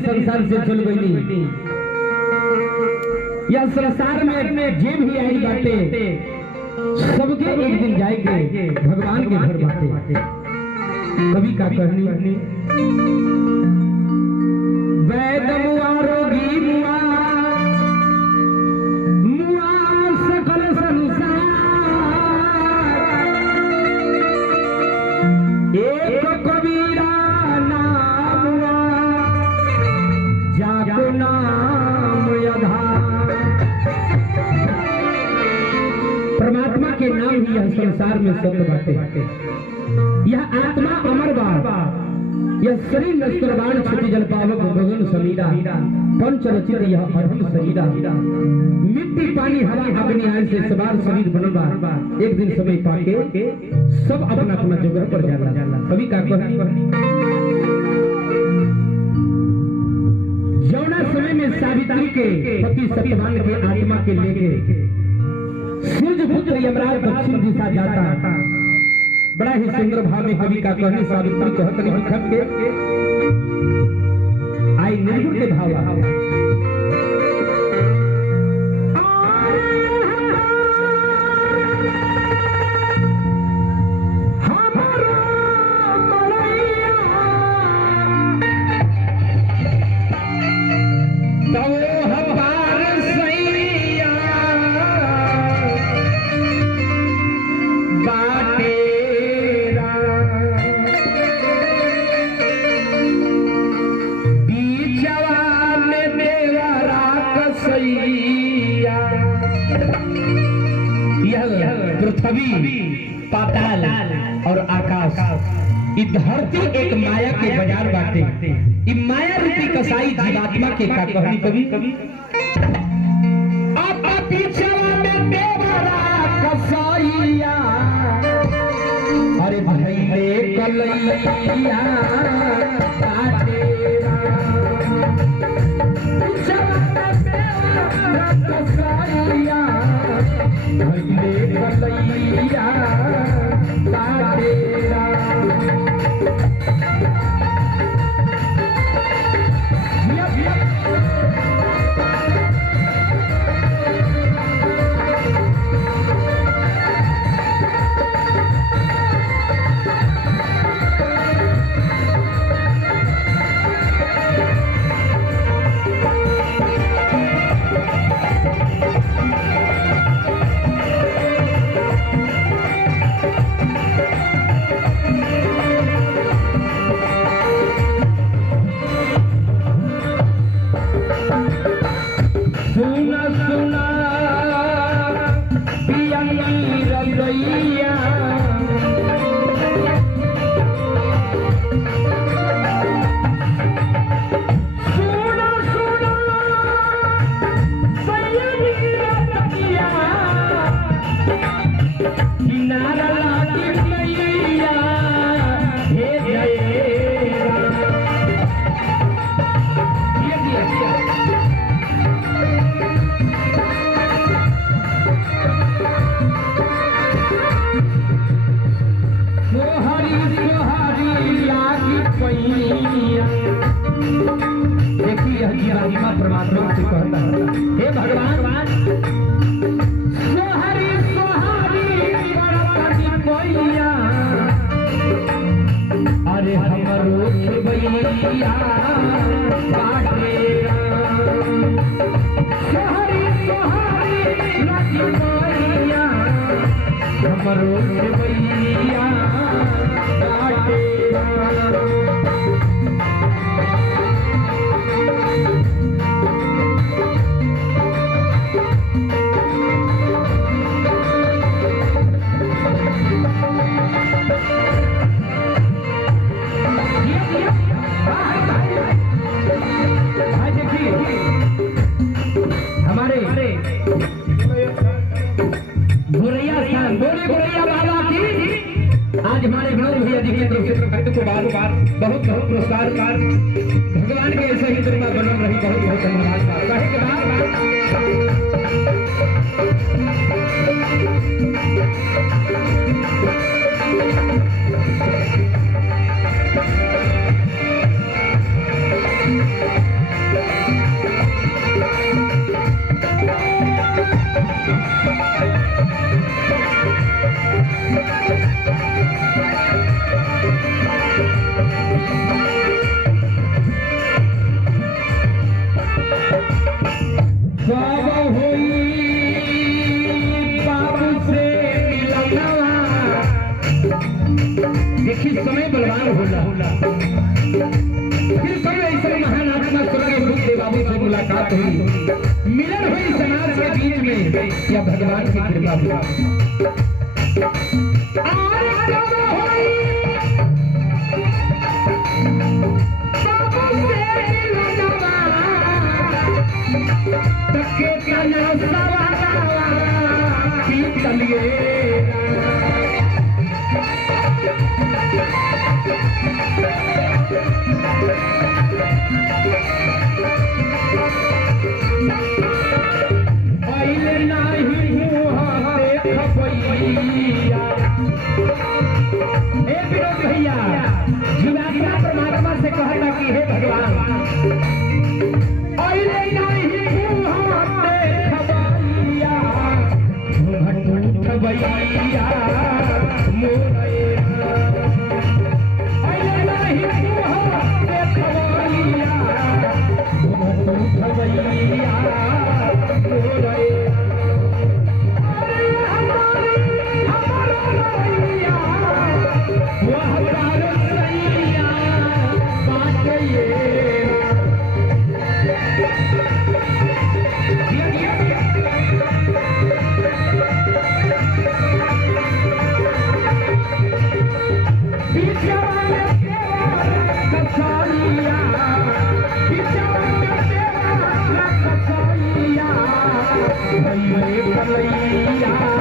जिंदगी संसार से चल गई। या संसार में जे भी आई बाटे सबके एक दिन जाएंगे भगवान के घर बाटे। कवि का कहनी वैद मुआ रोगी मुआ मुआ सकल संसार एक कबीरा नाम मुआ जाको नाम आधार। परमात्मा के नाम ही यह संसार में सत्य बाटे। यह आत्मा अमर बा, यह शरीर नश्वरवान छुटी जल पावक गगन समीरा पंच रचित यह अधम शरीरा। मिट्टी पानी हवा अग्नि आय से सवार शरीर बनल बा। एक दिन समय पाके सब अपना अपना जगह पर जाला। कवि का कहनी जौना समय में सावित्री के पति सत्यवान के आत्मा के लेके सूर्यपुत्र यमराज दक्षिण दिशा जाता। बड़ा ही सुंदर भाव में कवि का कहनी सावित्री कहतनी लिखत के आई निर्गुण के भाव पृथ्वी पाताल और आकाश इ धरती एक माया के बाजार बाटे। इ माया रूपी कसाई जीवात्मा के का कहनी कवि आपा पीछवा में देवरा कसाईया अरे भइले कलैया बाटेरा पीछवा में देवरा कसाईया भइले कलैया बाटेरा। सुना सुना पियंगी रैया सुना सुना सैयदी रैया किनारा लागी मैया हे जयरा। देखिए महिमा परमात्मा से कहता है हे भगवान सोहरी सोहारी कोइया अरे हमरो भैया बाटेरा सोहरी सोहारी कोइया हमरो भैया बाटेरा। आज हमारे गणेश भैया जी की तरफ से भक्त को बार बार बहुत बहुत पुरस्कार भगवान के ऐसे ही दुर्गा बनल रही। बहुत बहुत धन्यवाद। देखी समय बलवान होला फिर कभी ऐसे महान आत्मा स्वर्ग बुद्ध बाबू से मुलाकात हुई, मिलन हुई समाज के बीच में, या भगवान की कृपा हुई। परमात्मा से कहता कि हे भगवान भैया